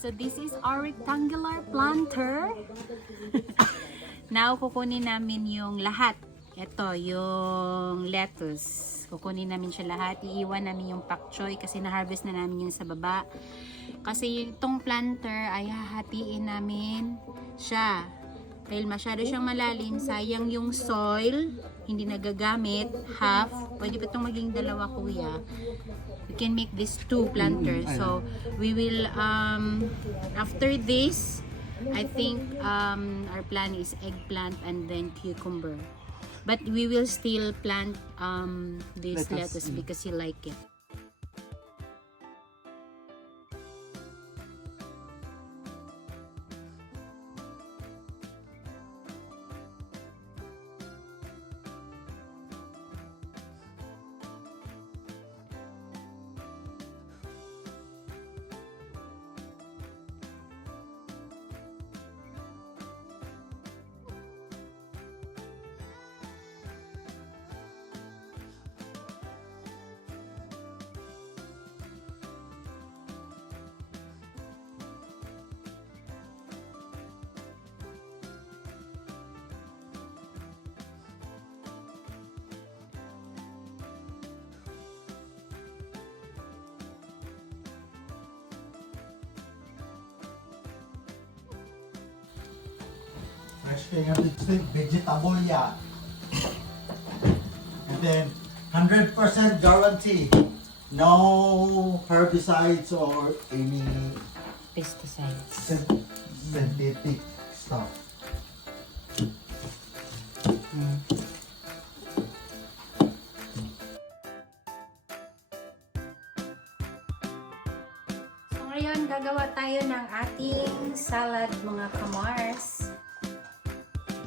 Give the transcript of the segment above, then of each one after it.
So this is our rectangular planter. Now kukunin namin yung lahat. Ito, yung lettuce. Kukunin namin siya lahat. Iiwan namin yung pakchoi kasi na-harvest na namin yun sa baba. Kasi itong planter ay hahatiin namin siya. Dahil masyado siyang malalim, sayang yung soil, hindi nagagamit, half. Pwede pa itong maging dalawa, kuya. We can make this 2 planters. So, we will, after this, I think our plan is eggplant and then cucumber. But we will still plant this lettuce because you like it. Actually, you have to say vegetable, yeah. And then, 100% guarantee. No herbicides or any Pesticides. synthetic stuff. So ngayon, gagawa tayo ng ating salad, mga kamars.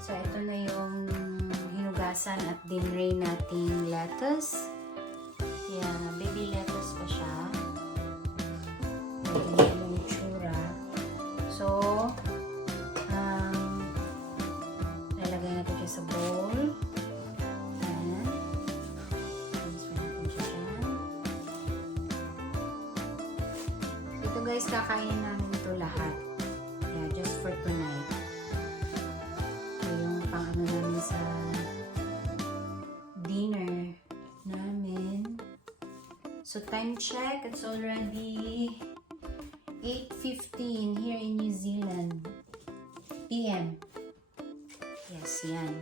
So ito na yung hinugasan at dinrain nating lettuce. Yan, baby lettuce pa siya. Ganyan yung itsura. So, lalagay natin siya sa bowl. Ayan. Transfer natin siya dyan. So ito guys, kakainin namin ito lahat. Yeah, just for tonight. Ano namin sa dinner namin. So time check, it's already 8:15 here in New Zealand. PM. Yes, yan.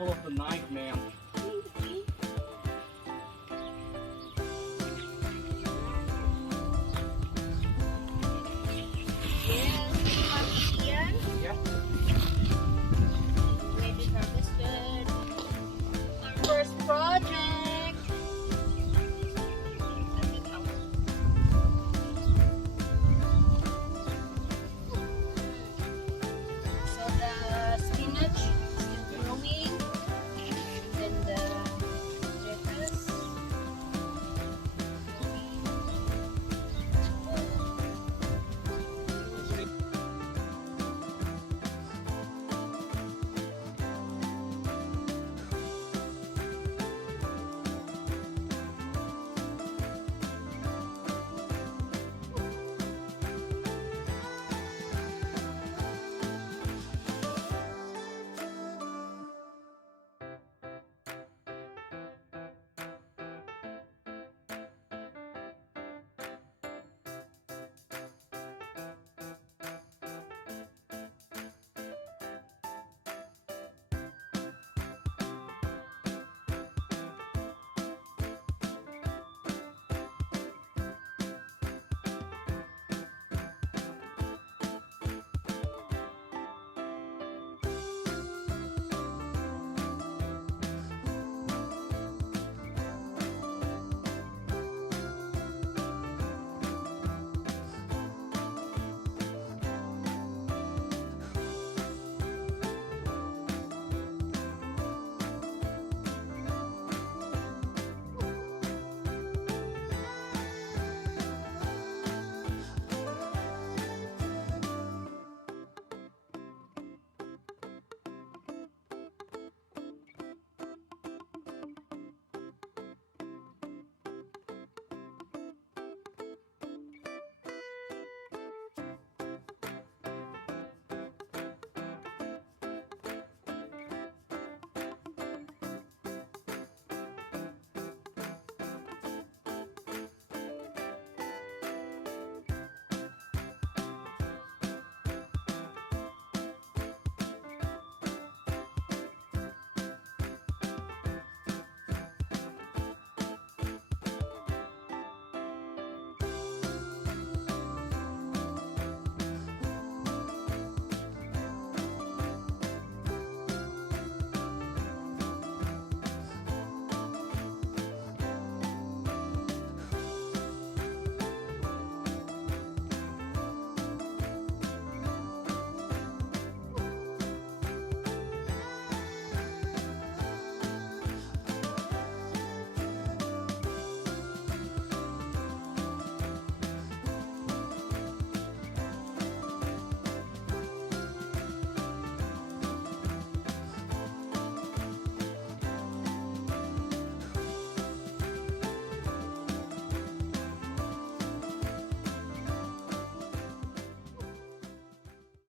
careful of the knife, ma'am.